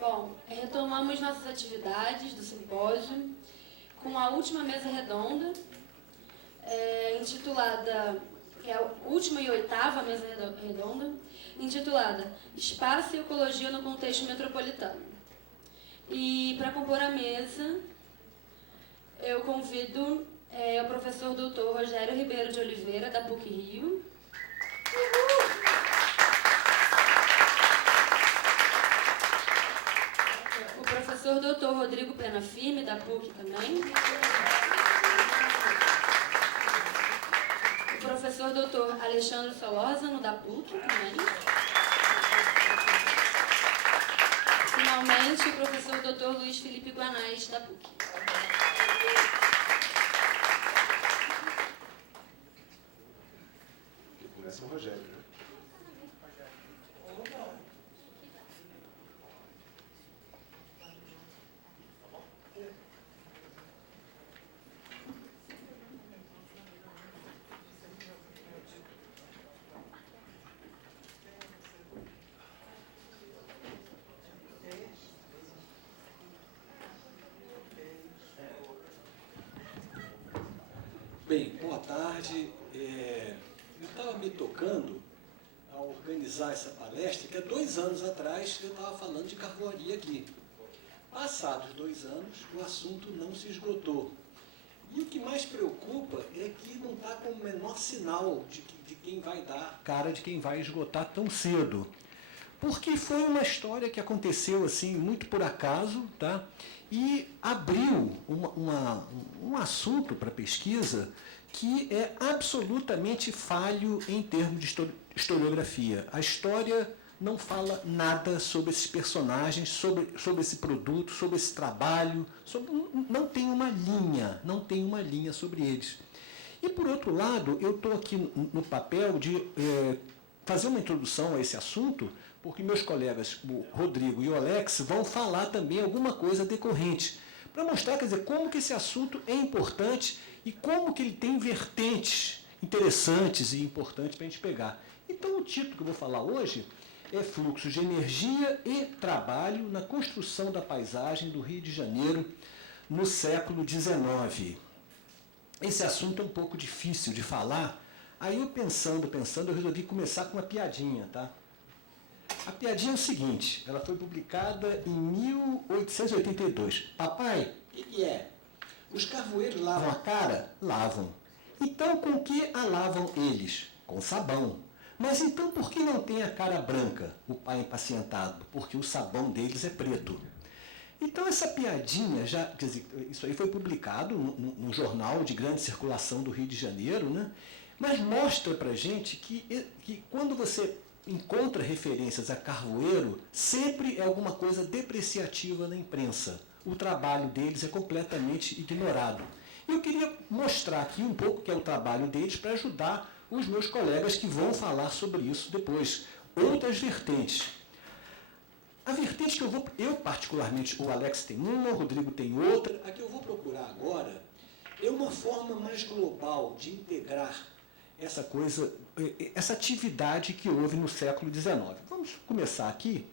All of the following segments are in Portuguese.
Bom, retomamos nossas atividades do simpósio com a última mesa redonda, intitulada, que é a última e oitava mesa redonda, intitulada Espaço e Ecologia no Contexto Metropolitano. E para compor a mesa, eu convido o professor doutor Rogério Ribeiro de Oliveira, da PUC-Rio. O professor doutor Rodrigo Pena Firme, da PUC também. O professor doutor Alexandre Solórzano, da PUC também. Finalmente, o professor doutor Luiz Felipe Guanais, da PUC. Começa o Rogério, né? Bem, boa tarde. Eu estava me tocando a organizar essa palestra, que há 2 anos atrás eu estava falando de carvoaria aqui. Passados 2 anos, o assunto não se esgotou. E o que mais preocupa é que não está com o menor sinal de quem vai dar cara, de quem vai esgotar tão cedo. Porque foi uma história que aconteceu assim, muito por acaso, tá? E abriu um assunto para pesquisa que é absolutamente falho em termos de historiografia. A história não fala nada sobre esses personagens, sobre esse produto, sobre esse trabalho, não tem uma linha sobre eles. E, por outro lado, eu estou aqui no papel de fazer uma introdução a esse assunto, porque meus colegas, o Rodrigo e o Alex, vão falar também alguma coisa decorrente, para mostrar, quer dizer, como que esse assunto é importante e como que ele tem vertentes interessantes e importantes para a gente pegar. Então, o título que eu vou falar hoje é Fluxos de Energia e Trabalho na Construção da Paisagem do Rio de Janeiro no século XIX. Esse assunto é um pouco difícil de falar, aí eu pensando, eu resolvi começar com uma piadinha, tá? A piadinha é o seguinte, ela foi publicada em 1882. Papai, o que é? Os carvoeiros lavam a cara? Lavam. Então, com que a lavam eles? Com sabão. Mas então, por que não tem a cara branca? O pai impacientado, porque o sabão deles é preto. Então, essa piadinha, quer dizer, isso aí foi publicado num jornal de grande circulação do Rio de Janeiro, né? Mas mostra pra gente que quando você encontra referências a carvoeiro, sempre é alguma coisa depreciativa na imprensa. O trabalho deles é completamente ignorado. Eu queria mostrar aqui um pouco que é o trabalho deles para ajudar os meus colegas que vão falar sobre isso depois. Outras vertentes. A vertente que eu particularmente, o Alex tem uma, o Rodrigo tem outra, a que eu vou procurar agora é uma forma mais global de integrar essa coisa, essa atividade que houve no século XIX. Vamos começar aqui.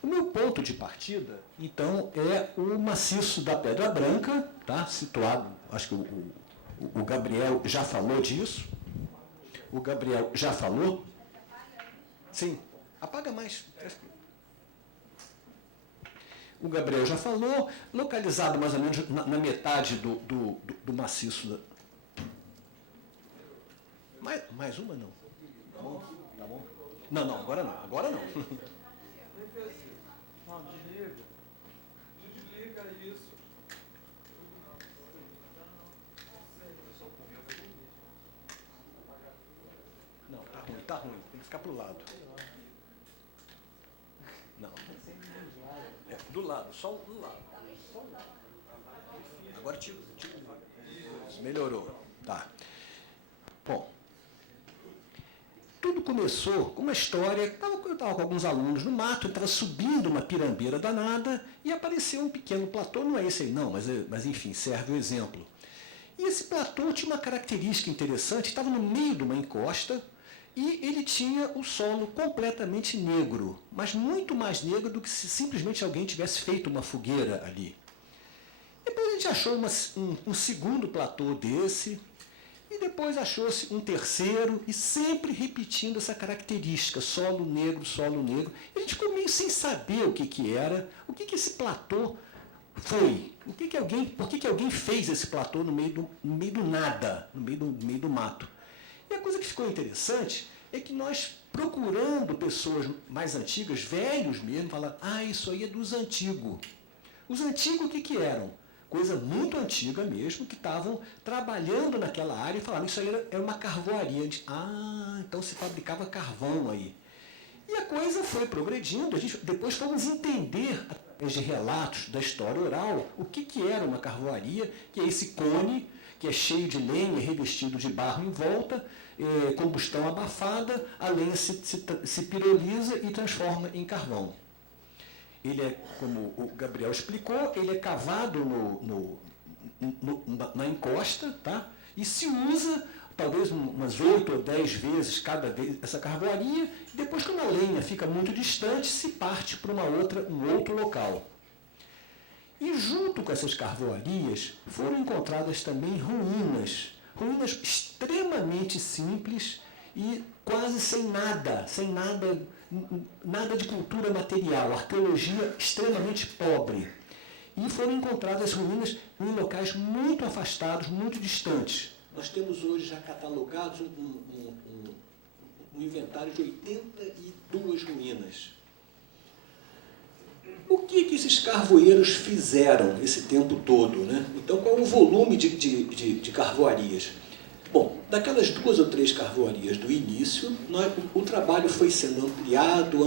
O meu ponto de partida, então, é o maciço da Pedra Branca, tá? Situado, acho que o Gabriel já falou disso. O Gabriel já falou? Sim, apaga mais. O Gabriel já falou, localizado mais ou menos na metade do maciço. Mais uma não. Tá bom? Tá bom? Não, agora não. Agora não. Não, desliga. Desliga isso. Não, tá ruim. Tem que ficar pro lado. Não. Do lado, só um lado. Agora tira. Melhorou. Tá. Bom. Tudo começou com uma história, eu estava com alguns alunos no mato, eu estava subindo uma pirambeira danada e apareceu um pequeno platô, não é esse aí não, mas enfim, serve o exemplo. E esse platô tinha uma característica interessante, estava no meio de uma encosta E ele tinha o solo completamente negro, mas muito mais negro do que se simplesmente alguém tivesse feito uma fogueira ali. Depois a gente achou um segundo platô desse, e depois achou-se um terceiro, e sempre repetindo essa característica, solo negro, solo negro. E a gente ficou meio sem saber o que era, o que esse platô foi, por que alguém fez esse platô no meio do nada, no meio do mato. E a coisa que ficou interessante é que nós, procurando pessoas mais antigas, velhos mesmo, falaram, isso aí é dos antigos. Os antigos o que eram? Coisa muito antiga mesmo, que estavam trabalhando naquela área e falaram, isso aí era uma carvoaria. Então se fabricava carvão aí. E a coisa foi progredindo, depois fomos entender, através de relatos da história oral, o que era uma carvoaria, que é esse cone, que é cheio de lenha, revestido de barro em volta, combustão abafada, a lenha se piroliza e transforma em carvão. Ele é, como o Gabriel explicou, ele é cavado na encosta, tá? E se usa talvez umas 8 ou 10 vezes cada vez essa carvoaria, e depois, quando a lenha fica muito distante, se parte para um outro local. E junto com essas carvoarias foram encontradas também ruínas extremamente simples e quase sem nada de cultura material, arqueologia extremamente pobre. E foram encontradas ruínas em locais muito afastados, muito distantes. Nós temos hoje já catalogados um inventário de 82 ruínas. O que esses carvoeiros fizeram esse tempo todo, né? Então, qual é o volume de carvoarias? Bom, daquelas 2 ou 3 carvoarias do início, o trabalho foi sendo ampliado.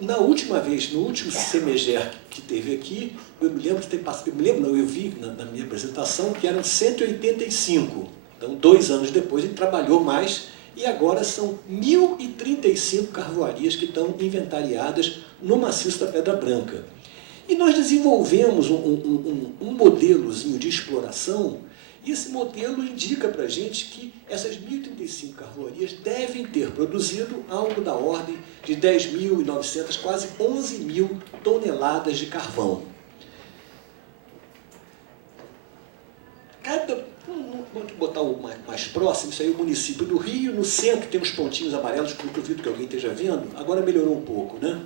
Na última vez, no último CEMEGER que teve aqui, eu vi na minha apresentação que eram 185. Então, 2 anos depois, ele trabalhou mais, e agora são 1.035 carvoarias que estão inventariadas no maciço da Pedra Branca. E nós desenvolvemos um modelozinho de exploração, e esse modelo indica para a gente que essas 1.035 carvoarias devem ter produzido algo da ordem de 10.900, quase 11.000 toneladas de carvão. Vou botar o mais próximo, isso aí é o município do Rio, no centro tem uns pontinhos amarelos, que eu duvido que alguém esteja vendo, agora melhorou um pouco, né?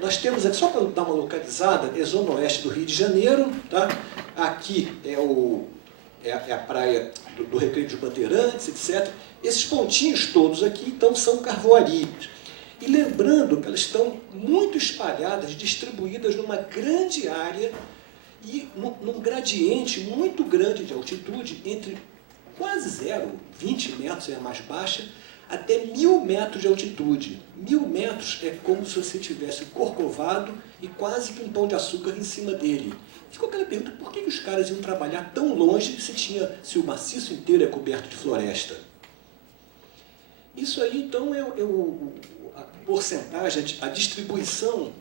Nós temos, só para dar uma localizada, é zona oeste do Rio de Janeiro, tá? Aqui é a praia do Recreio dos Bandeirantes, etc. Esses pontinhos todos aqui, então, são carvoarias. E lembrando que elas estão muito espalhadas, distribuídas numa grande área e num gradiente muito grande de altitude, entre quase 0, 20 metros é a mais baixa, até 1.000 metros de altitude. 1.000 metros é como se você tivesse o Corcovado e quase que um pão de açúcar em cima dele. Ficou aquela pergunta, por que os caras iam trabalhar tão longe se o maciço inteiro é coberto de floresta? Isso aí, então, a porcentagem, a distribuição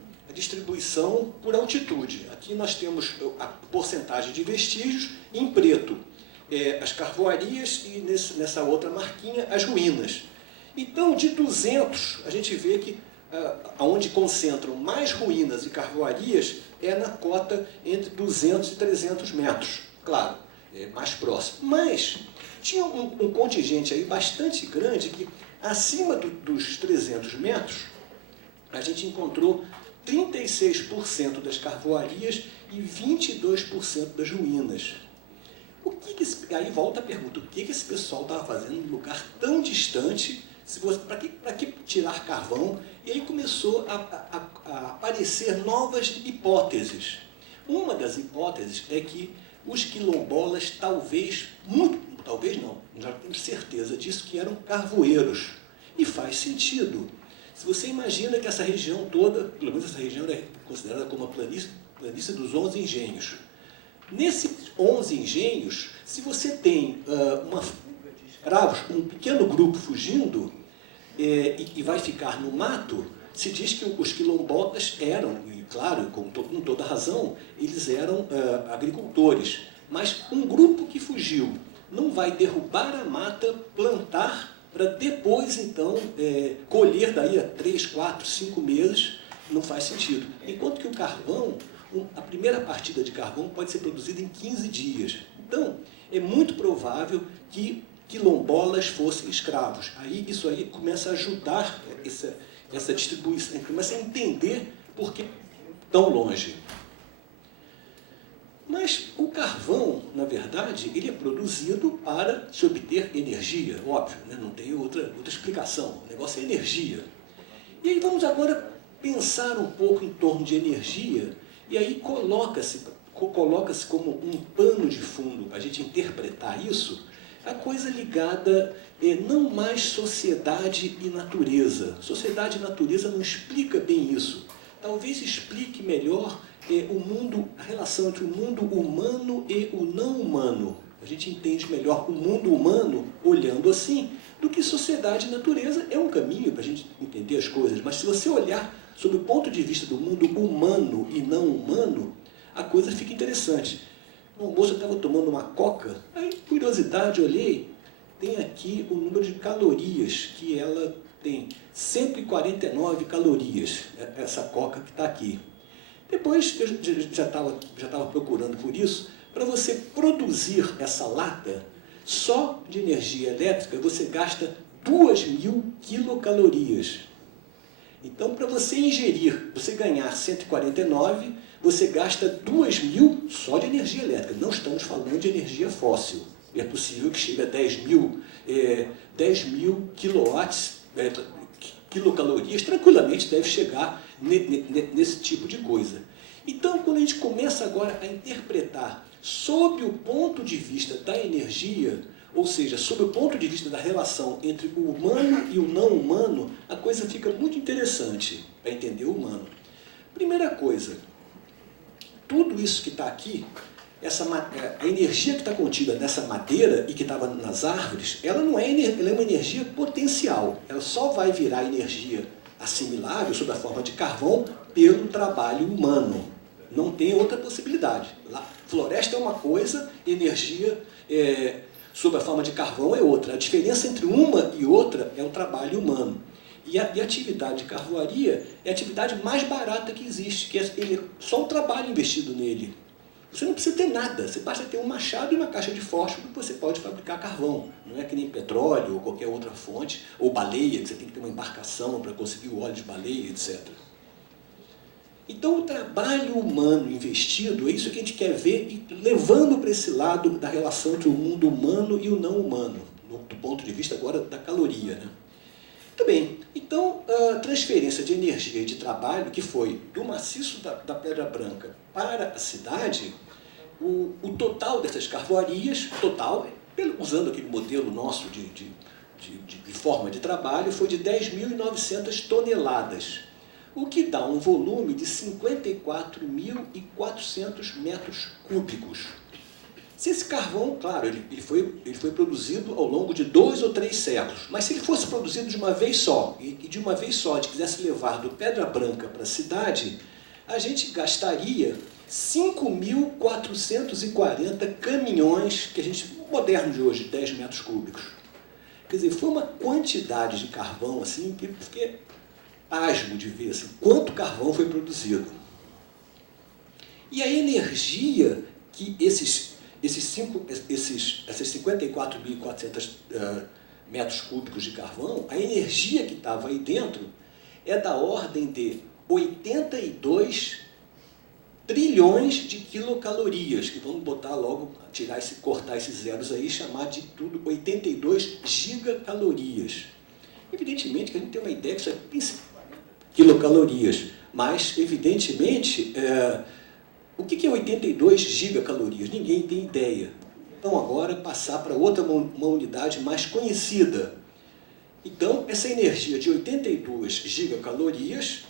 por altitude. Aqui nós temos a porcentagem de vestígios em preto, as carvoarias, e nessa outra marquinha as ruínas. Então, de 200, a gente vê que onde concentram mais ruínas e carvoarias é na cota entre 200 e 300 metros. Claro, mais próximo. Mas tinha um contingente aí bastante grande que, acima dos 300 metros, a gente encontrou 36% das carvoarias e 22% das ruínas. Aí volta a pergunta, o que esse pessoal estava fazendo num lugar tão distante? Para que tirar carvão? E aí começou a aparecer novas hipóteses. Uma das hipóteses é que os quilombolas talvez não, já temos certeza disso, que eram carvoeiros. E faz sentido. Se você imagina que essa região toda, pelo menos essa região é considerada como a planície dos 11 engenhos. Nesses 11 engenhos, se você tem uma fuga de escravos, um pequeno grupo fugindo, e vai ficar no mato, se diz que os quilombolas eram, e claro, com toda razão, eles eram agricultores. Mas um grupo que fugiu não vai derrubar a mata, plantar, para depois, então, colher daí a 3, 4, 5 meses, não faz sentido. Enquanto que o carvão, a primeira partida de carvão pode ser produzida em 15 dias. Então, é muito provável que quilombolas fossem escravos. Aí, isso aí começa a ajudar essa distribuição, começa a entender por que tão longe. Mas o carvão, na verdade, ele é produzido para se obter energia, óbvio, né? Não tem outra explicação, o negócio é energia. E aí vamos agora pensar um pouco em torno de energia, e aí coloca-se como um pano de fundo para a gente interpretar isso, a coisa ligada não mais sociedade e natureza. Sociedade e natureza não explica bem isso. Talvez explique melhor a relação entre o mundo humano e o não humano. A gente entende melhor o mundo humano olhando assim, do que sociedade e natureza é um caminho para a gente entender as coisas. Mas se você olhar sob o ponto de vista do mundo humano e não humano, a coisa fica interessante. No almoço eu estava tomando uma coca, aí, curiosidade, olhei, tem aqui o número de calorias que ela tem. 149 calorias, essa coca que está aqui. Depois, eu já estava procurando por isso, para você produzir essa lata, só de energia elétrica, você gasta 2.000 quilocalorias. Então, para você ingerir, você ganhar 149, você gasta 2.000 só de energia elétrica. Não estamos falando de energia fóssil. É possível que chegue a 10 mil quilocalorias, tranquilamente deve chegar nesse tipo de coisa. Então, quando a gente começa agora a interpretar sob o ponto de vista da energia, ou seja, sob o ponto de vista da relação entre o humano e o não humano, a coisa fica muito interessante para entender o humano. Primeira coisa, tudo isso que está aqui, a energia que está contida nessa madeira e que estava nas árvores, ela não é, ela é uma energia potencial. Ela só vai virar energia assimilável, sob a forma de carvão, pelo trabalho humano. Não tem outra possibilidade. Floresta é uma coisa, energia sob a forma de carvão é outra. A diferença entre uma e outra é o trabalho humano. E a atividade de carvoaria é a atividade mais barata que existe, que é só o trabalho investido nele. Você não precisa ter nada, você basta ter um machado e uma caixa de fósforo que você pode fabricar carvão. Não é que nem petróleo ou qualquer outra fonte, ou baleia, que você tem que ter uma embarcação para conseguir o óleo de baleia, etc. Então o trabalho humano investido é isso que a gente quer ver, e levando para esse lado da relação entre o mundo humano e o não humano, do ponto de vista agora da caloria, né? Muito bem, então a transferência de energia e de trabalho, que foi do maciço da Pedra Branca para a cidade, o total dessas carvoarias, usando aquele modelo nosso de forma de trabalho, foi de 10.900 toneladas, o que dá um volume de 54.400 metros cúbicos. Se esse carvão, claro, ele foi produzido ao longo de 2 ou 3 séculos, mas se ele fosse produzido de uma vez só, e de uma vez só a gente quisesse levar do Pedra Branca para a cidade, a gente gastaria 5.440 caminhões, que a gente, moderno de hoje, 10 metros cúbicos. Quer dizer, foi uma quantidade de carvão, assim, que eu fiquei pasmo de ver, assim, quanto carvão foi produzido. E a energia que esses 54.400 metros cúbicos de carvão, a energia que estava aí dentro é da ordem de 82 trilhões de quilocalorias, que vamos botar logo, cortar esses zeros aí e chamar de tudo 82 gigacalorias. Evidentemente que a gente tem uma ideia que isso é quilocalorias, mas evidentemente o que é 82 gigacalorias? Ninguém tem ideia. Então agora passar para outra uma unidade mais conhecida. Então essa energia de 82 gigacalorias,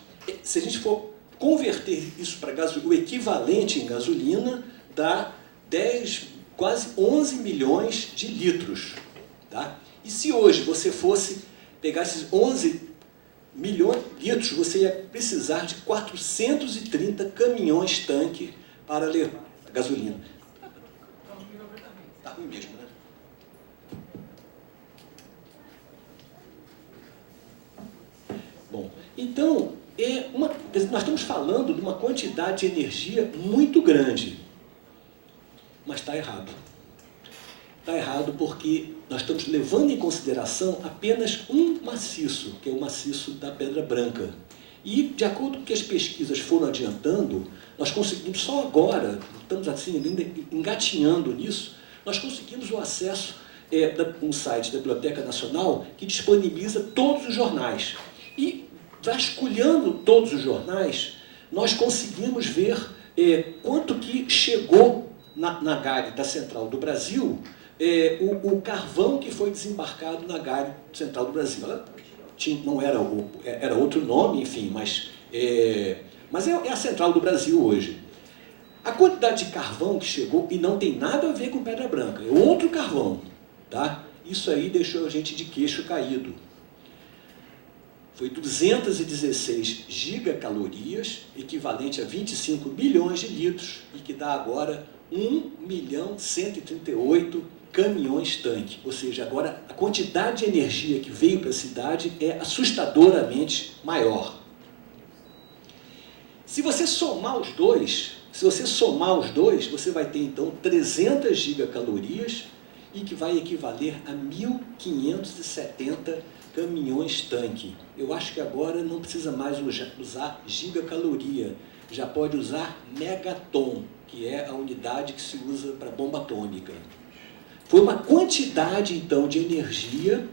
se a gente for converter isso para o equivalente em gasolina, dá quase 11 milhões de litros. Tá? E se hoje você fosse pegar esses 11 milhões de litros, você ia precisar de 430 caminhões-tanque para levar a gasolina. Está ruim mesmo, né? Então, nós estamos falando de uma quantidade de energia muito grande, mas está errado. Está errado porque nós estamos levando em consideração apenas um maciço, que é o maciço da Pedra Branca. E, de acordo com que as pesquisas foram adiantando, nós conseguimos, só agora, estamos assim, ainda engatinhando nisso, nós conseguimos o acesso um site da Biblioteca Nacional que disponibiliza todos os jornais. E, vasculhando todos os jornais, nós conseguimos ver quanto que chegou na GARI da Central do Brasil, o carvão que foi desembarcado na GARI Central do Brasil. Ela não era outro nome, enfim, mas é a Central do Brasil hoje. A quantidade de carvão que chegou, e não tem nada a ver com Pedra Branca, é outro carvão, tá? Isso aí deixou a gente de queixo caído. Foi 216 gigacalorias, equivalente a 25 milhões de litros, e que dá agora 1.138.000 caminhões-tanque. Ou seja, agora a quantidade de energia que veio para a cidade é assustadoramente maior. Se você somar os dois, você vai ter então 300 gigacalorias e que vai equivaler a 1.570 caminhões-tanque. Eu acho que agora não precisa mais usar gigacaloria, já pode usar megaton, que é a unidade que se usa para bomba atômica. Foi uma quantidade, então, de energia.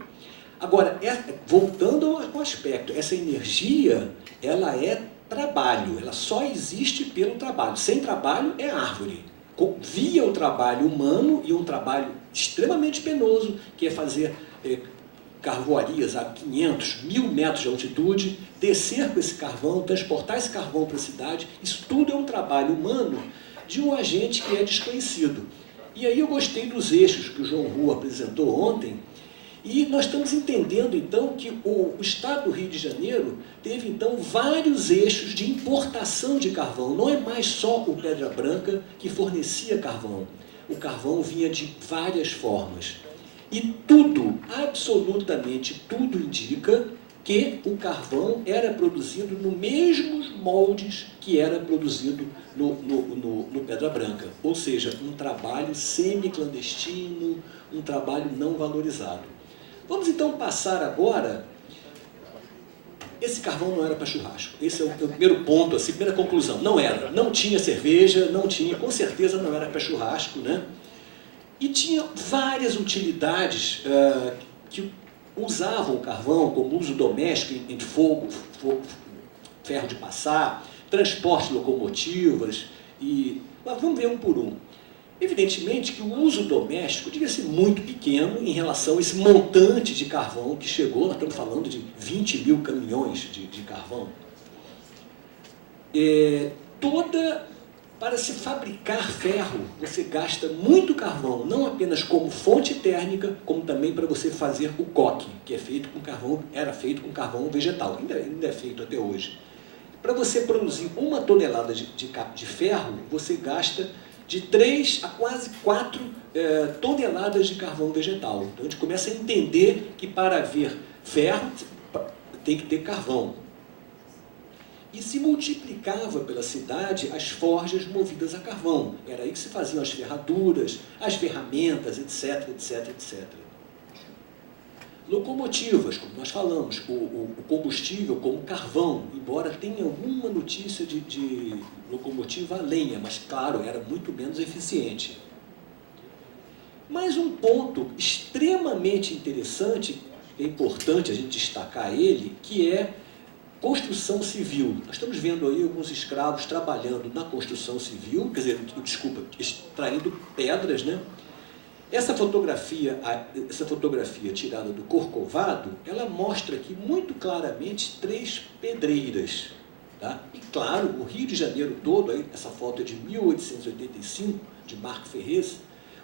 Agora, voltando ao aspecto, essa energia, ela é trabalho, ela só existe pelo trabalho. Sem trabalho é árvore. Via o trabalho humano e um trabalho extremamente penoso, que é fazer carvoarias a 500, 1.000 metros de altitude, descer com esse carvão, transportar esse carvão para a cidade. Isso tudo é um trabalho humano de um agente que é desconhecido. E aí eu gostei dos eixos que o João Rua apresentou ontem, e nós estamos entendendo, então, que o Estado do Rio de Janeiro teve, então, vários eixos de importação de carvão. Não é mais só o Pedra Branca que fornecia carvão. O carvão vinha de várias formas. E tudo, absolutamente tudo, indica que o carvão era produzido nos mesmos moldes que era produzido no Pedra Branca. Ou seja, um trabalho semi-clandestino, um trabalho não valorizado. Vamos então passar agora. Esse carvão não era para churrasco. Esse é o primeiro ponto, a primeira conclusão. Não era. Não tinha cerveja, não tinha, com certeza não era para churrasco, né? E tinha várias utilidades que usavam o carvão, como uso doméstico em fogo, ferro de passar, transporte de locomotivas. Mas vamos ver um por um. Evidentemente que o uso doméstico devia ser muito pequeno em relação a esse montante de carvão que chegou. Nós estamos falando de 20.000 caminhões de carvão. Para se fabricar ferro, você gasta muito carvão, não apenas como fonte térmica, como também para você fazer o coque, que é feito com carvão, era feito com carvão vegetal, ainda é feito até hoje. Para você produzir 1 tonelada de ferro, você gasta de 3 a quase 4 toneladas de carvão vegetal. Então a gente começa a entender que para haver ferro tem que ter carvão. E se multiplicava pela cidade as forjas movidas a carvão. Era aí que se faziam as ferraduras, as ferramentas, etc, etc, etc. Locomotivas, como nós falamos, o combustível como carvão, embora tenha alguma notícia de locomotiva a lenha, mas, claro, era muito menos eficiente. Mas um ponto extremamente interessante, é importante a gente destacar ele, que é construção civil. Nós estamos vendo aí alguns escravos trabalhando na construção civil, quer dizer, extraindo pedras, né? Essa fotografia tirada do Corcovado, ela mostra aqui muito claramente 3 pedreiras. Tá? E claro, o Rio de Janeiro todo, aí, essa foto é de 1885, de Marco Ferrez,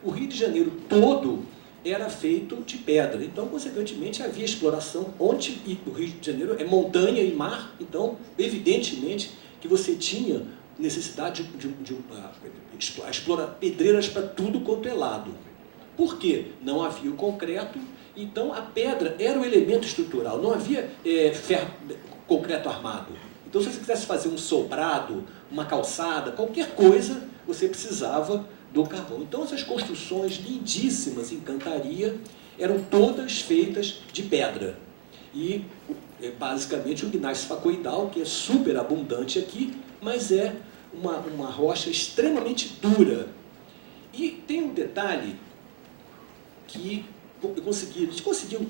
o Rio de Janeiro todo era feito de pedra. Então, consequentemente, havia exploração, onde o Rio de Janeiro é montanha e mar, então, evidentemente, que você tinha necessidade de explorar pedreiras para tudo quanto é lado. Por quê? Não havia o concreto, então a pedra era o elemento estrutural. Não havia concreto armado. Então, se você quisesse fazer um sobrado, uma calçada, qualquer coisa, você precisava do carvão. Então, essas construções lindíssimas em cantaria eram todas feitas de pedra. E, basicamente, o gneiss facoidal, que é super abundante aqui, mas é uma rocha extremamente dura. E tem um detalhe que a gente conseguiu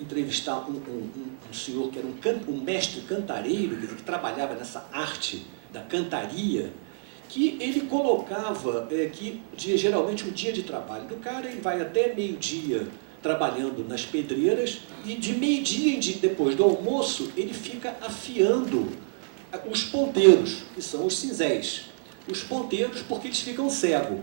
entrevistar um senhor que era um mestre cantareiro, quer dizer, que trabalhava nessa arte da cantaria, que ele colocava que geralmente um dia de trabalho do cara, ele vai até meio-dia trabalhando nas pedreiras e de meio-dia depois do almoço ele fica afiando os ponteiros, que são os cinzéis. Os ponteiros porque eles ficam cegos.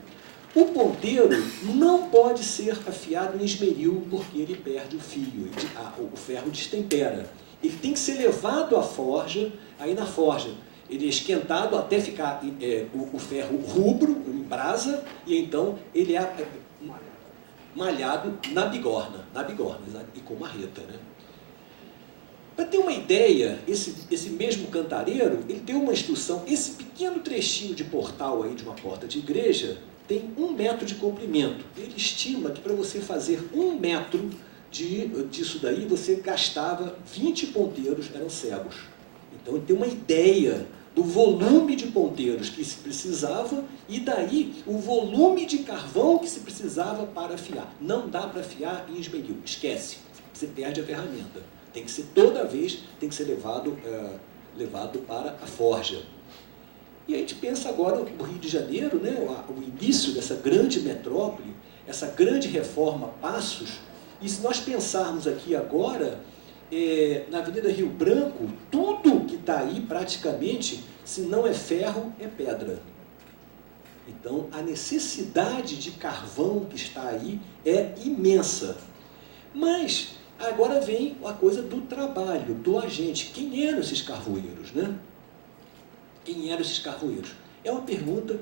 O ponteiro não pode ser afiado em esmeril porque ele perde o fio, o ferro destempera. Ele tem que ser levado à forja, aí na forja ele é esquentado até ficar o ferro rubro, em brasa, e então ele é malhado na bigorna e com marreta, né? Para ter uma ideia, esse mesmo cantareiro, ele deu uma instrução, esse pequeno trechinho de portal aí de uma porta de igreja tem 1 metro de comprimento. Ele estima que para você fazer 1 metro disso daí, você gastava 20 ponteiros, eram cegos. Então ele tem uma ideia do volume de ponteiros que se precisava e daí o volume de carvão que se precisava para afiar. Não dá para afiar em esmeril, esquece, você perde a ferramenta. Tem que ser toda vez, tem que ser levado para a forja. E a gente pensa agora no Rio de Janeiro, né, o início dessa grande metrópole, essa grande reforma Passos, e se nós pensarmos aqui agora, na Avenida Rio Branco, tudo que está aí praticamente, se não é ferro, é pedra. Então, a necessidade de carvão que está aí é imensa. Mas agora vem a coisa do trabalho, do agente. Quem eram esses carvoeiros, né? Quem eram esses carvoeiros? É uma pergunta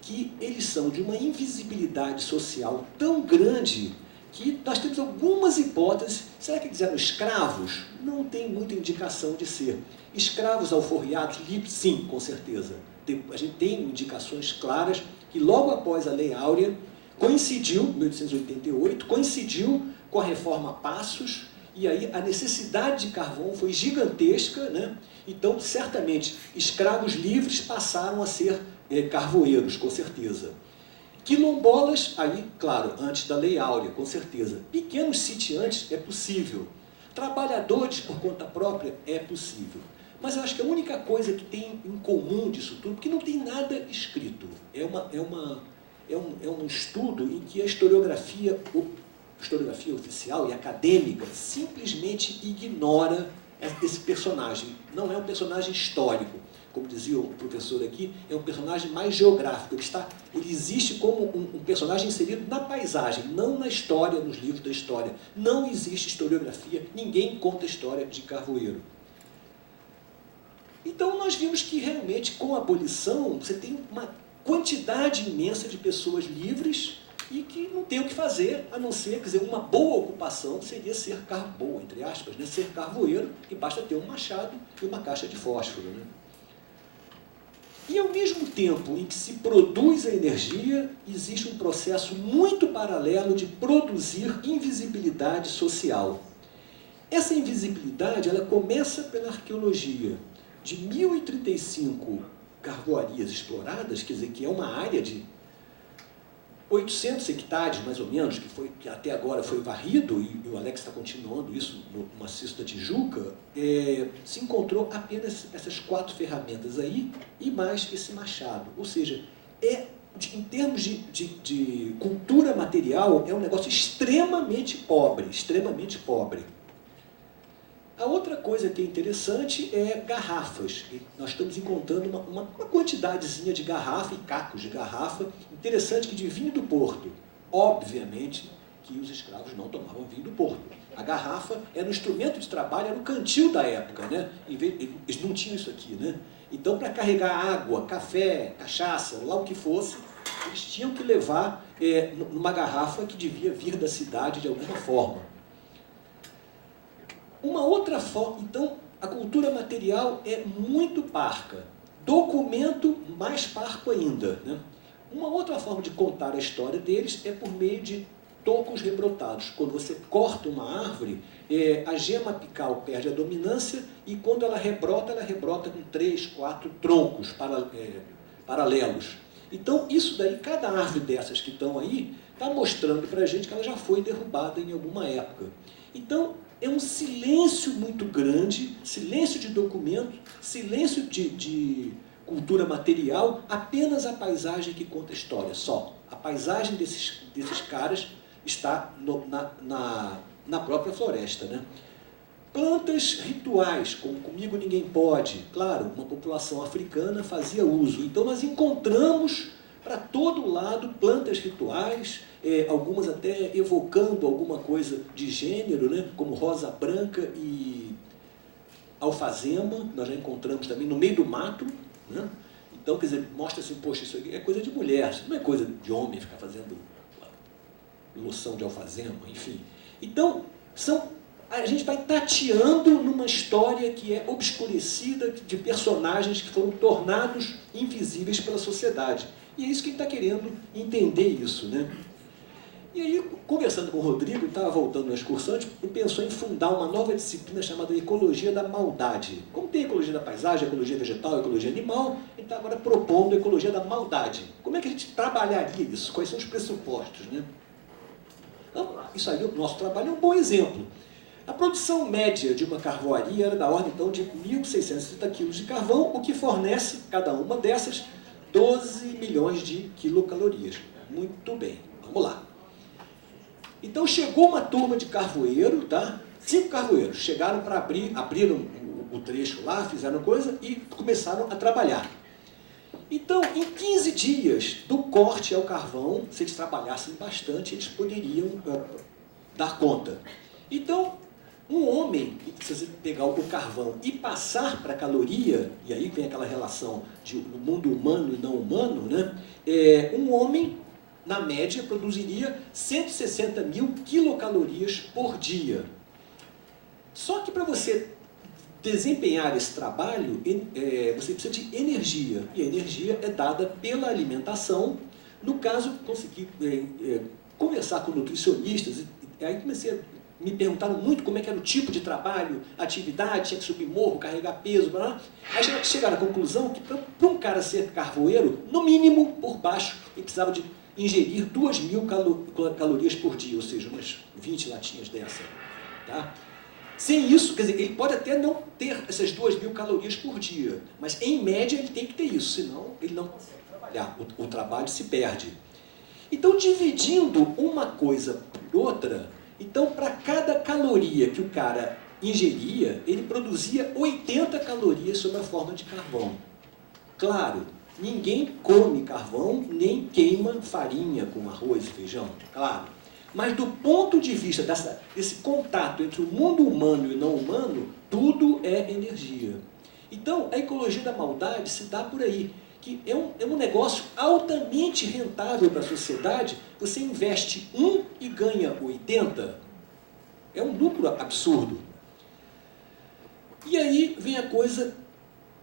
que eles são de uma invisibilidade social tão grande que nós temos algumas hipóteses. Será que eles eram escravos? Não tem muita indicação de ser. Escravos alforriados, sim, com certeza. A gente tem indicações claras que logo após a Lei Áurea, coincidiu, 1888, coincidiu com a reforma Passos, e aí a necessidade de carvão foi gigantesca, né? Então, certamente, escravos livres passaram a ser carvoeiros, com certeza. Quilombolas, aí, claro, antes da Lei Áurea, com certeza. Pequenos sitiantes, é possível. Trabalhadores por conta própria, é possível. Mas eu acho que a única coisa que tem em comum disso tudo, porque não tem nada escrito, é um estudo em que a historiografia oficial e acadêmica simplesmente ignora esse personagem. Não é um personagem histórico, como dizia o professor aqui, é um personagem mais geográfico. Ele existe como um personagem inserido na paisagem, não na história, nos livros da história. Não existe historiografia, ninguém conta a história de carvoeiro. Então nós vimos que realmente com a abolição você tem uma quantidade imensa de pessoas livres e que não tem o que fazer, a não ser, quer dizer, uma boa ocupação seria ser boa, entre aspas, né? Ser carvoeiro, que basta ter um machado e uma caixa de fósforo, né? E ao mesmo tempo em que se produz a energia, existe um processo muito paralelo de produzir invisibilidade social. Essa invisibilidade, ela começa pela arqueologia. De 1035 carvoarias exploradas, quer dizer, que é uma área de 800 hectares, mais ou menos, que até agora foi varrido, e o Alex está continuando isso no maciço da Tijuca, se encontrou apenas essas 4 ferramentas aí, e mais esse machado. Ou seja, em termos de cultura material, é um negócio extremamente pobre, extremamente pobre. A outra coisa que é interessante é garrafas. Nós estamos encontrando uma quantidadezinha de garrafa e cacos de garrafa interessante que de vinho do Porto. Obviamente que os escravos não tomavam vinho do Porto. A garrafa era um instrumento de trabalho, era o cantil da época, né? Eles não tinham isso aqui, né? Então, para carregar água, café, cachaça, lá o que fosse, eles tinham que levar numa garrafa que devia vir da cidade de alguma forma. Uma outra forma, então, a cultura material é muito parca. Documento mais parco ainda, né? Uma outra forma de contar a história deles é por meio de tocos rebrotados. Quando você corta uma árvore, a gema apical perde a dominância e quando ela rebrota com 3, 4 troncos paralelos. Então, isso daí, cada árvore dessas que estão aí, está mostrando para a gente que ela já foi derrubada em alguma época. Então, é um silêncio muito grande, silêncio de documento, silêncio de cultura material, apenas a paisagem que conta a história, só. A paisagem desses caras está na própria floresta, né? Plantas rituais, como Comigo Ninguém Pode. Claro, uma população africana fazia uso. Então nós encontramos para todo lado plantas rituais, algumas até evocando alguma coisa de gênero, né? Como rosa branca e alfazema, nós já encontramos também no meio do mato, né? Então, quer dizer, mostra assim, poxa, isso aqui é coisa de mulher, isso não é coisa de homem ficar fazendo loção de alfazema, enfim. Então, a gente vai tateando numa história que é obscurecida de personagens que foram tornados invisíveis pela sociedade. E é isso que ele está querendo entender isso, né? E aí, conversando com o Rodrigo, estava voltando na excursão, e pensou em fundar uma nova disciplina chamada Ecologia da Maldade. Como tem Ecologia da Paisagem, Ecologia Vegetal, Ecologia Animal, ele está agora propondo Ecologia da Maldade. Como é que a gente trabalharia isso? Quais são os pressupostos, né? Então, isso aí, o nosso trabalho é um bom exemplo. A produção média de uma carvoaria era da ordem, então, de 1.630 quilos de carvão, o que fornece, cada uma dessas, 12 milhões de quilocalorias. Muito bem, vamos lá. Então chegou uma turma de carvoeiro, tá? 5 carvoeiros chegaram para abriram o trecho lá, fizeram coisa e começaram a trabalhar. Então, em 15 dias do corte ao carvão, se eles trabalhassem bastante, eles poderiam dar conta. Então, um homem que precisa pegar o carvão e passar para a caloria, e aí vem aquela relação do mundo humano e não humano, né? Um homem, na média, produziria 160 mil quilocalorias por dia. Só que para você desempenhar esse trabalho, você precisa de energia. E a energia é dada pela alimentação. No caso, consegui conversar com nutricionistas, e aí me perguntaram muito como é que era o tipo de trabalho, atividade, tinha que subir morro, carregar peso, blá. Aí chegaram à conclusão que para um cara ser carvoeiro, no mínimo, por baixo, ele precisava de ingerir 2.000 calorias por dia, ou seja, umas 20 latinhas dessa. Tá? Sem isso, quer dizer, ele pode até não ter essas 2.000 calorias por dia, mas em média ele tem que ter isso, senão ele não consegue trabalhar, o trabalho se perde. Então, dividindo uma coisa por outra, então para cada caloria que o cara ingeria, ele produzia 80 calorias sob a forma de carvão. Claro, ninguém come carvão, nem queima farinha com arroz e feijão, claro. Mas do ponto de vista desse contato entre o mundo humano e não humano, tudo é energia. Então, a ecologia da maldade se dá por aí, que é um negócio altamente rentável para a sociedade. Você investe 1 e ganha 80. É um lucro absurdo. E aí vem a coisa,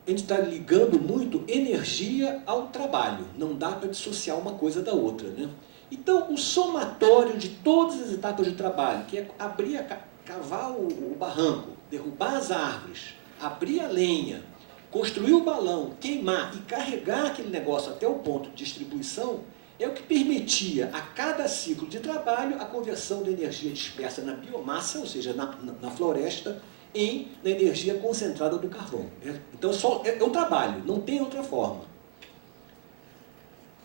a gente está ligando muito energia ao trabalho. Não dá para dissociar uma coisa da outra, né? Então, o somatório de todas as etapas de trabalho, que é abrir, cavar o barranco, derrubar as árvores, abrir a lenha, construir o balão, queimar e carregar aquele negócio até o ponto de distribuição, é o que permitia a cada ciclo de trabalho a conversão da energia dispersa na biomassa, ou seja, na floresta, na energia concentrada do carvão. Então, é o trabalho, não tem outra forma.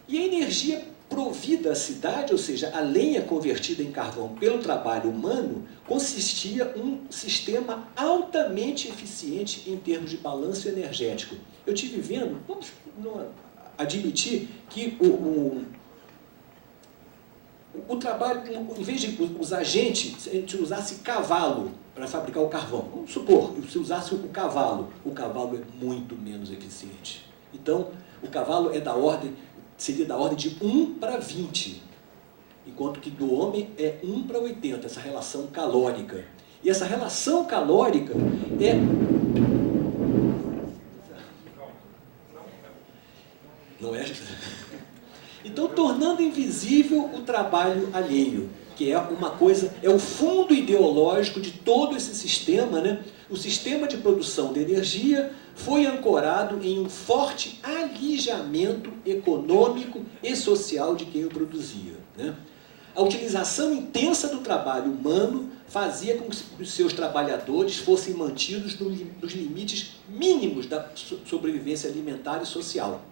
E a energia provida à cidade, ou seja, a lenha convertida em carvão pelo trabalho humano, consistia em um sistema altamente eficiente em termos de balanço energético. Eu estive vendo, vamos admitir que o trabalho, em vez de usar gente, se a gente usasse cavalo para fabricar o carvão, vamos supor, se usasse o cavalo é muito menos eficiente. Então, o cavalo seria da ordem de 1 para 20, enquanto que do homem é 1 para 80, essa relação calórica. E essa relação calórica é Não é? Então, tornando invisível o trabalho alheio, que é uma coisa, é o fundo ideológico de todo esse sistema, né? O sistema de produção de energia foi ancorado em um forte alijamento econômico e social de quem o produzia, né? A utilização intensa do trabalho humano fazia com que os seus trabalhadores fossem mantidos nos limites mínimos da sobrevivência alimentar e social.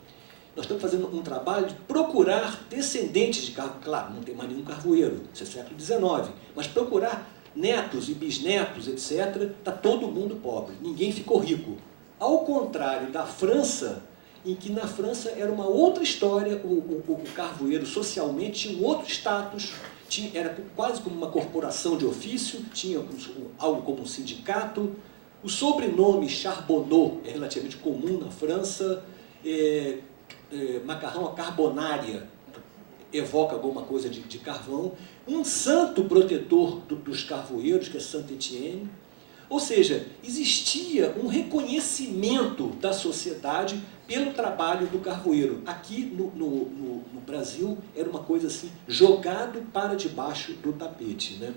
Nós estamos fazendo um trabalho de procurar descendentes de carvoeiro. Claro, não tem mais nenhum carvoeiro, isso é século XIX, mas procurar netos e bisnetos, etc., está todo mundo pobre, ninguém ficou rico. Ao contrário da França, em que na França era uma outra história, o carvoeiro socialmente tinha um outro status, era quase como uma corporação de ofício, tinha algo como um sindicato. O sobrenome Charbonneau é relativamente comum na França. Macarrão à carbonária evoca alguma coisa de carvão. Um santo protetor dos carvoeiros, que é Saint-Étienne. Ou seja, existia um reconhecimento da sociedade pelo trabalho do carvoeiro. Aqui no Brasil era uma coisa assim, jogado para debaixo do tapete, né?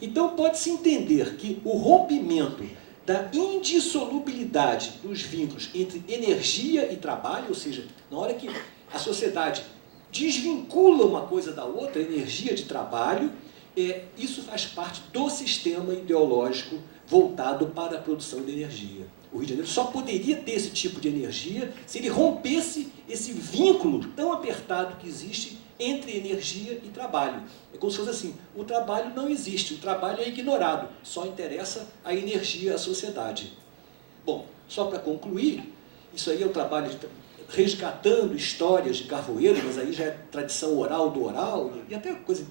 Então pode-se entender que o rompimento da indissolubilidade dos vínculos entre energia e trabalho, ou seja, na hora que a sociedade desvincula uma coisa da outra, energia de trabalho, isso faz parte do sistema ideológico voltado para a produção de energia. O Rio de Janeiro só poderia ter esse tipo de energia se ele rompesse esse vínculo tão apertado que existe entre energia e trabalho. É como se fosse assim, o trabalho não existe, o trabalho é ignorado, só interessa a energia à sociedade. Bom, só para concluir, isso aí é o trabalho de resgatando histórias de carvoeiros, mas aí já é tradição oral do oral, e até coisa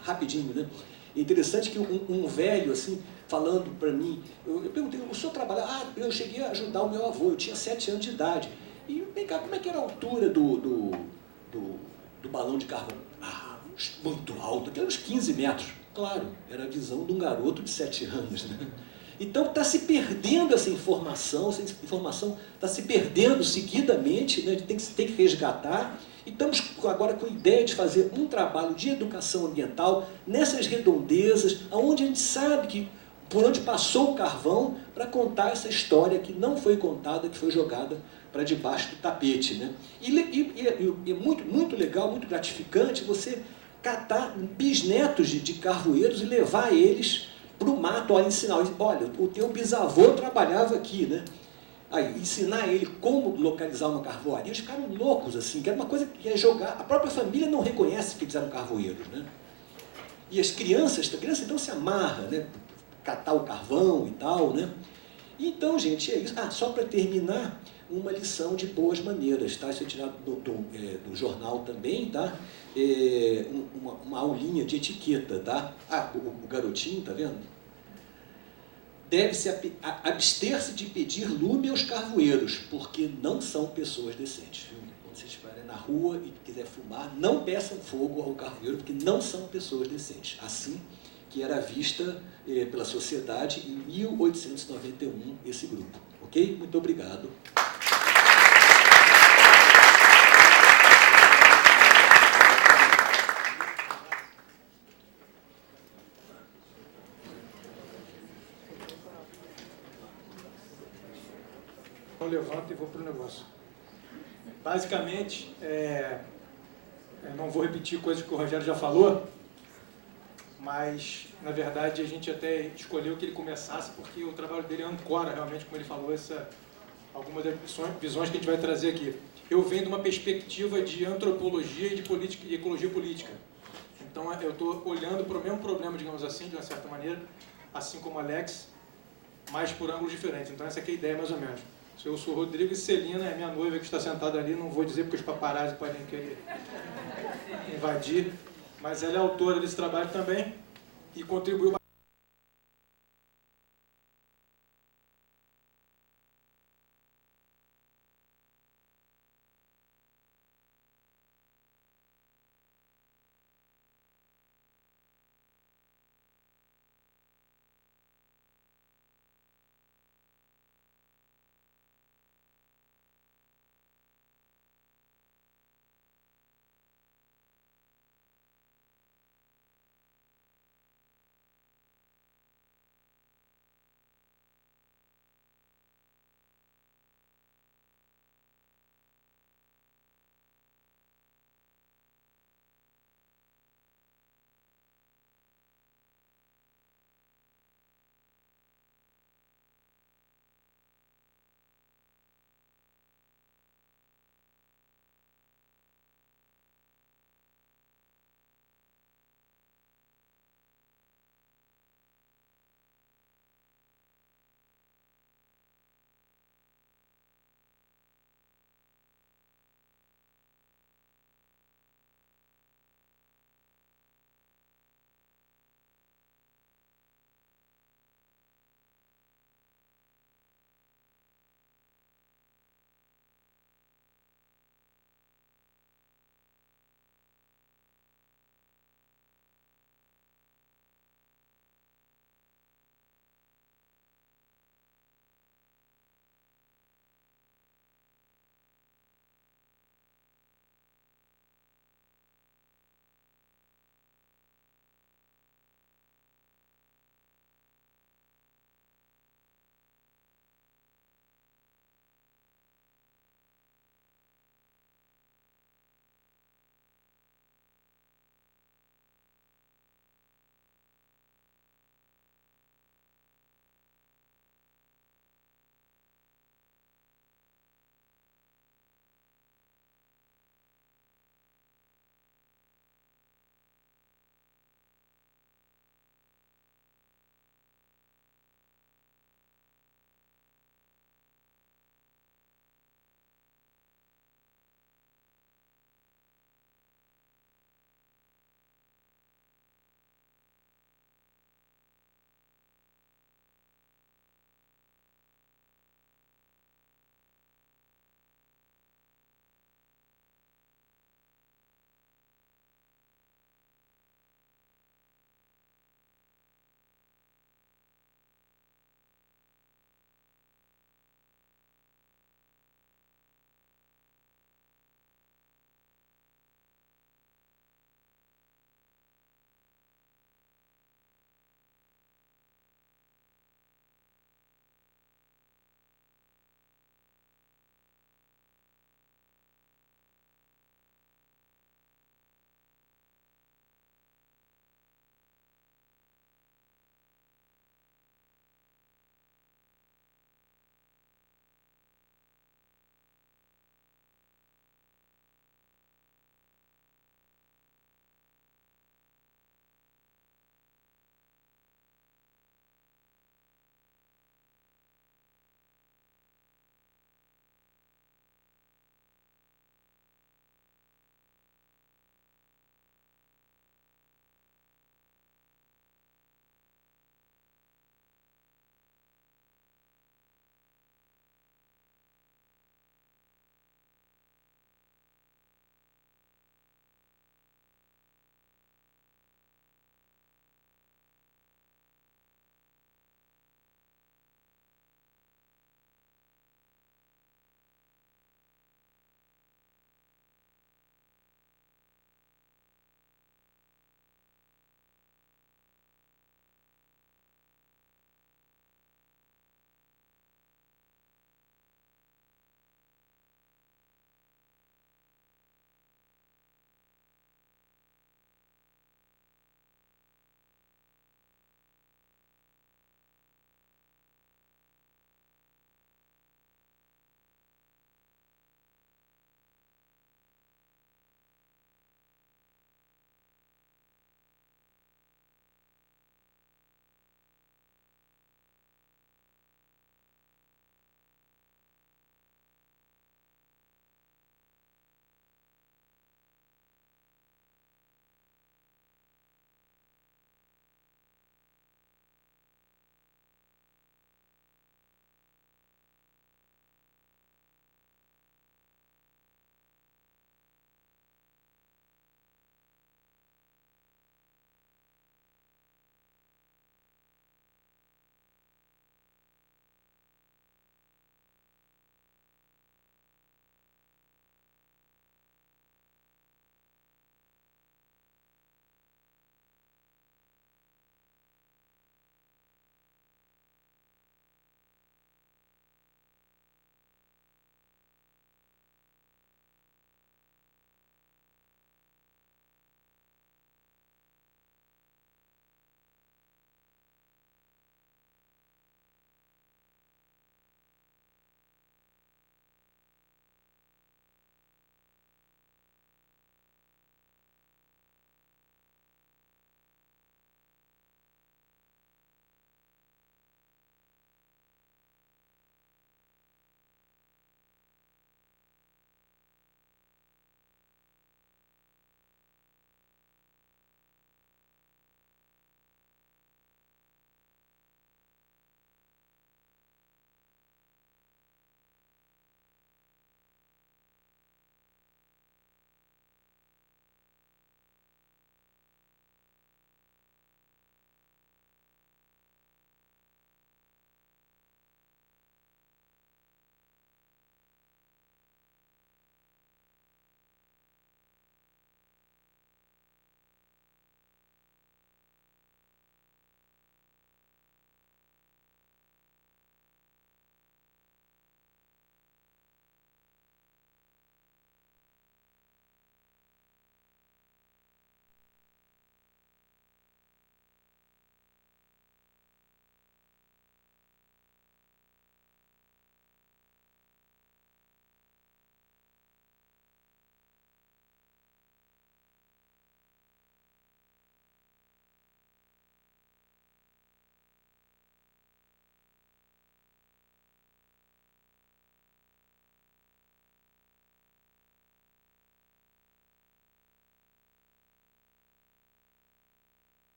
rapidinho, né? É interessante que um velho, assim, falando para mim, eu perguntei, o senhor trabalha? Ah, eu cheguei a ajudar o meu avô, eu tinha 7 anos de idade. E vem cá, como é que era a altura do balão de carvão? Ah, muito alto, aqui era uns 15 metros. Claro, era a visão de um garoto de 7 anos, né? Então está se perdendo essa informação está se perdendo seguidamente, né? Tem que resgatar. E estamos agora com a ideia de fazer um trabalho de educação ambiental nessas redondezas, onde a gente sabe que por onde passou o carvão, para contar essa história que não foi contada, que foi jogada para debaixo do tapete, né? E é muito, muito legal, muito gratificante você catar bisnetos de carvoeiros e levar eles para o mato, a ensinar. Olha, o teu bisavô trabalhava aqui, né? Aí, ensinar ele como localizar uma carvoaria, eles ficaram loucos, assim, que era uma coisa que ia jogar. A própria família não reconhece que eles eram carvoeiros, né? E as crianças, a criança então se amarra, né? Catar o carvão e tal, né? Então, gente, é isso. Ah, só para terminar, uma lição de boas maneiras, tá? Isso é tirado do jornal também, tá? Uma aulinha de etiqueta, tá? Ah, o garotinho, tá vendo? Deve-se abster-se de pedir lume aos carvoeiros, porque não são pessoas decentes. Viu? Quando vocês estiverem na rua e quiser fumar, não peçam fogo ao carvoeiro, porque não são pessoas decentes. Assim que era vista pela sociedade em 1891, esse grupo. Ok? Muito obrigado. Eu levanto e vou para o negócio. Basicamente, eu não vou repetir coisas que o Rogério já falou, mas, na verdade, a gente até escolheu que ele começasse porque o trabalho dele ancora, realmente, como ele falou, algumas das visões que a gente vai trazer aqui. Eu venho de uma perspectiva de antropologia e de política, e ecologia política. Então, eu estou olhando para o mesmo problema, digamos assim, de uma certa maneira, assim como Alex, mas por ângulos diferentes. Então, essa aqui é a ideia, mais ou menos. Eu sou Rodrigo e Celina é minha noiva que está sentada ali, não vou dizer porque os paparazzi podem querer invadir, mas ela é autora desse trabalho também e contribuiu